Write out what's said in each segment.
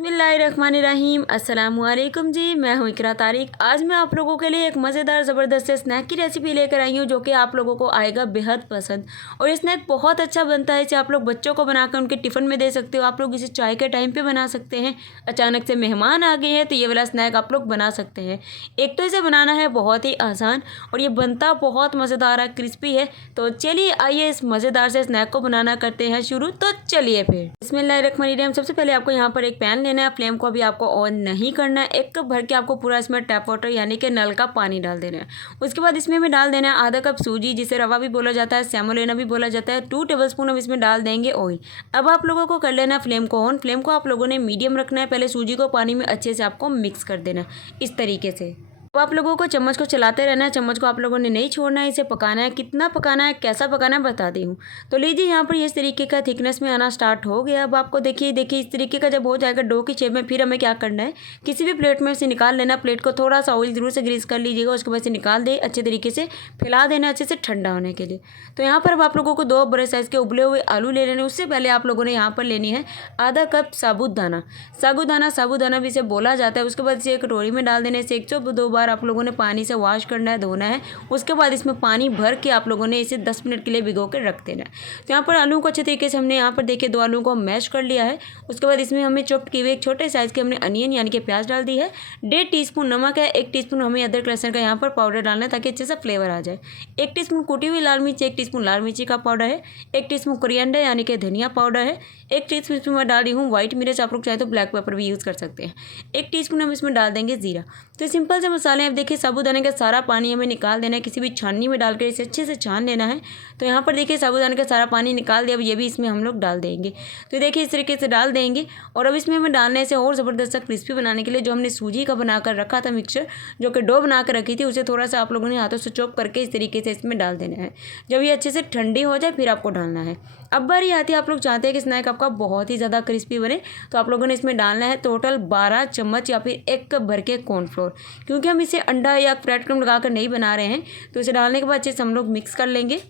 बिस्मिल्लाहिर्रहमानिर्रहीम। अस्सलामुअलैकुम जी, मैं हूँ इकरा तारिक। आज मैं आप लोगों के लिए एक मज़ेदार ज़बरदस्त से स्नैक की रेसिपी लेकर आई हूँ जो कि आप लोगों को आएगा बेहद पसंद। और ये स्नैक बहुत अच्छा बनता है। इसे आप लोग बच्चों को बनाकर उनके टिफ़िन में दे सकते हो। आप लोग इसे चाय के टाइम पे बना सकते हैं। अचानक से मेहमान आ गए हैं तो ये वाला स्नैक आप लोग बना सकते हैं। एक तो इसे बनाना है बहुत ही आसान और ये बनता बहुत मज़ेदार है, क्रिस्पी है। तो चलिए आइए इस मज़ेदार से स्नैक को बनाना करते हैं शुरू। तो चलिए फिर बिस्मिल्लाहिर्रहमानिर्रहीम। सबसे पहले आपको यहाँ पर एक पैन लेना है। फ्लेम को अभी आपको ऑन नहीं करना है। एक कप भर के आपको पूरा इसमें टैप वाटर यानी कि नल का पानी डाल देना है। उसके बाद इसमें हमें डाल देना है आधा कप सूजी, जिसे रवा भी बोला जाता है, सेमोलिना भी बोला जाता है। 2 टेबलस्पून हम इसमें डाल देंगे ऑयल। अब आप लोगों को कर लेना है फ्लेम को ऑन। फ्लेम को आप लोगों ने मीडियम रखना है। पहले सूजी को पानी में अच्छे से आपको मिक्स कर देना है इस तरीके से। अब आप लोगों को चम्मच को चलाते रहना है। चम्मच को आप लोगों ने नहीं छोड़ना है, इसे पकाना है। कितना पकाना है, कैसा पकाना है बता दी हूँ। तो लीजिए यहाँ पर इस तरीके का थिकनेस में आना स्टार्ट हो गया। अब आपको देखिए इस तरीके का जब हो जाएगा डो की शेप में, फिर हमें क्या करना है, किसी भी प्लेट में इसे निकाल लेना। प्लेट को थोड़ा सा ऑयल जरूर से ग्रीस कर लीजिएगा। उसके बाद से निकाल दे, अच्छे तरीके से फैला देना अच्छे से ठंडा होने के लिए। तो यहाँ पर अब आप लोगों को 2 बड़े साइज़ के उबले हुए आलू ले लेने। उससे पहले आप लोगों ने यहाँ पर लेनी है आधा कप साबुदाना भी इसे बोला जाता है। उसके बाद इसे एक कटोरी में डाल देने। इसे 102 बार आप लोगों ने पानी से वॉश करना है, धोना है। उसके बाद इसमें पानी भर के आप लोगों ने इसे 10 मिनट के लिए भिगो कर रख देना है। तो यहाँ पर आलू को अच्छे तरीके से हमने यहाँ पर देखिए 2 आलू को मैश कर लिया है। उसके बाद इसमें हमें चॉप्ड किए हुए एक छोटे साइज़ के हमने अनियन यानी कि प्याज डाल दी है। 1.5 टीस्पून नमक है। 1 टीस्पून हमें अदरक लहसुन का यहाँ पर पाउडर डालना है ताकि अच्छे से फ्लेवर आ जाए। 1 टीस्पून कुटी हुई लाल मिर्च, 1 टीस्पून लाल मिर्ची का पाउडर है। 1 टीस्पून कोरिएंडर यानी कि धनिया पाउडर है। 1 टीस्पून मैं डाल रही हूँ व्हाइट मिर्च, आप लोग चाहे तो ब्लैक पेपर भी यूज़ कर सकते हैं। 1 टीस्पून हम इसमें डाल देंगे जीरा। तो सिंपल से मसाले अब देखिए साबुदाने का सारा पानी हमें निकाल देना है। किसी भी छाननी में डालकर इसे अच्छे से छान लेना है। तो यहाँ पर देखिए साबुदाने का सारा पानी निकाल दिया। अब ये भी इसमें हम लोग डाल देंगे। तो देखिए इस तरीके से डाल देंगे। और अब इसमें हमें डालने से और ज़बरदस्त सा क्रिस्पी बनाने के लिए जो हमने सूजी का बनाकर रखा था मिक्सचर, जो कि डो बना कर रखी थी, उसे थोड़ा सा आप लोगों ने हाथों से चॉप करके इस तरीके से इसमें डाल देना है। जब ये अच्छे से ठंडी हो जाए फिर आपको डालना है। अब बारी आती है, आप लोग चाहते हैं कि स्नैक आपका बहुत ही ज़्यादा क्रिस्पी बने, तो आप लोगों ने इसमें डालना है टोटल 12 चम्मच या फिर 1 कप भर के कॉर्नफ्लोर। क्योंकि हम इसे अंडा या ब्रेड क्रम्ब लगाकर नहीं बना रहे हैं, तो इसे डालने के बाद अच्छे से हम लोग मिक्स कर लेंगे।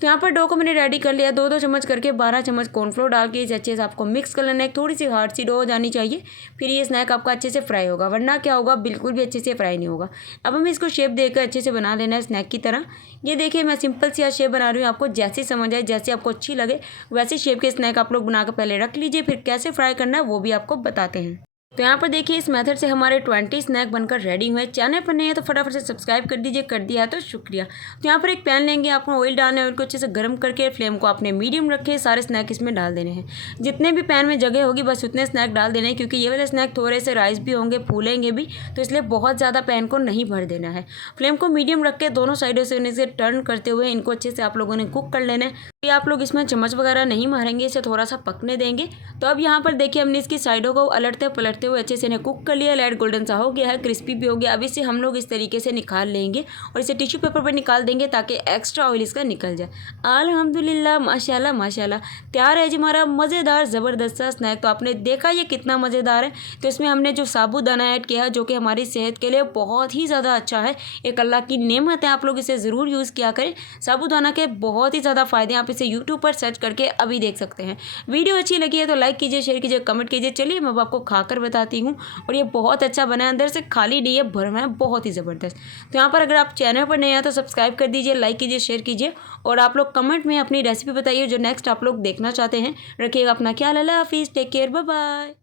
तो यहाँ पर डो को मैंने रेडी कर लिया। 2-2 चम्मच करके 12 चम्मच कॉर्नफ्लोर डाल के इसे अच्छे से आपको मिक्स कर लेना है। थोड़ी सी हार्ड सी डो हो जानी चाहिए, फिर ये स्नैक आपका अच्छे से फ्राई होगा, वरना क्या होगा, बिल्कुल भी अच्छे से फ्राई नहीं होगा। अब हमें इसको शेप देकर अच्छे से बना लेना है स्नैक की तरह। ये देखिए मैं सिंपल सी शेप बना रही हूँ। आपको जैसी समझ आए, जैसे आपको अच्छी लगे वैसे शेप के स्नैक आप लोग बनाकर पहले रख लीजिए। फिर कैसे फ्राई करना है वो भी आपको बताते हैं। तो यहाँ पर देखिए इस मेथड से हमारे 20 स्नैक बनकर रेडी हुए। चैनल पर नहीं है तो फटाफट से सब्सक्राइब कर दीजिए, कर दिया है तो शुक्रिया। तो यहाँ पर एक पैन लेंगे, आपको ऑयल डालना है। ऑयल को अच्छे से गर्म करके फ्लेम को आपने मीडियम रखे, सारे स्नैक इसमें डाल देने हैं। जितने भी पैन में जगह होगी बस उतने स्नैक डाल देने हैं, क्योंकि ये वाले स्नैक थोड़े से राइस भी होंगे, फूलेंगे भी, तो इसलिए बहुत ज़्यादा पैन को नहीं भर देना है। फ्लेम को मीडियम रख के दोनों साइडों से इसे टर्न करते हुए इनको अच्छे से आप लोगों ने कुक कर लेना है। ये आप लोग इसमें चम्मच वगैरह नहीं मारेंगे, इसे थोड़ा सा पकने देंगे। तो अब यहाँ पर देखिए हमने इसकी साइडों को अलटते पलटते हुए अच्छे से इन्हें कुक कर लिया। लाइट गोल्डन सा हो गया है, क्रिस्पी भी हो गया। अब इसे हम लोग इस तरीके से निकाल लेंगे और इसे टिश्यू पेपर पर निकाल देंगे ताकि एक्स्ट्रा ऑयल इसका निकल जाए। अल्हम्दुलिल्लाह, माशाल्लाह माशाल्लाह, तैयार है जी हमारा मज़ेदार ज़बरदस्त सा स्नैक। तो आपने देखा ये कितना मज़ेदार है। तो इसमें हमने जो साबुदाना ऐड किया है, जो कि हमारी सेहत के लिए बहुत ही ज़्यादा अच्छा है, एक अल्लाह की नेमत है। आप लोग इसे ज़रूर यूज़ किया करें। साबुदाना के बहुत ही ज़्यादा फ़ायदे, आप इसे यूट्यूब पर सर्च करके अभी देख सकते हैं। वीडियो अच्छी लगी है तो लाइक कीजिए, शेयर कीजिए, कमेंट कीजिए। चलिए मैं अब आपको खाकर बताती हूँ। और ये बहुत अच्छा बना है, अंदर से खाली नहीं है, भरवा है, बहुत ही ज़बरदस्त। तो यहाँ पर अगर आप चैनल पर नए हैं तो सब्सक्राइब कर दीजिए, लाइक कीजिए, शेयर कीजिए। और आप लोग कमेंट में अपनी रेसिपी बताइए जो नेक्स्ट आप लोग देखना चाहते हैं। रखिएगा अपना ख्याल। अल्लाह हाफिज़, टेक केयर, बाय बाय।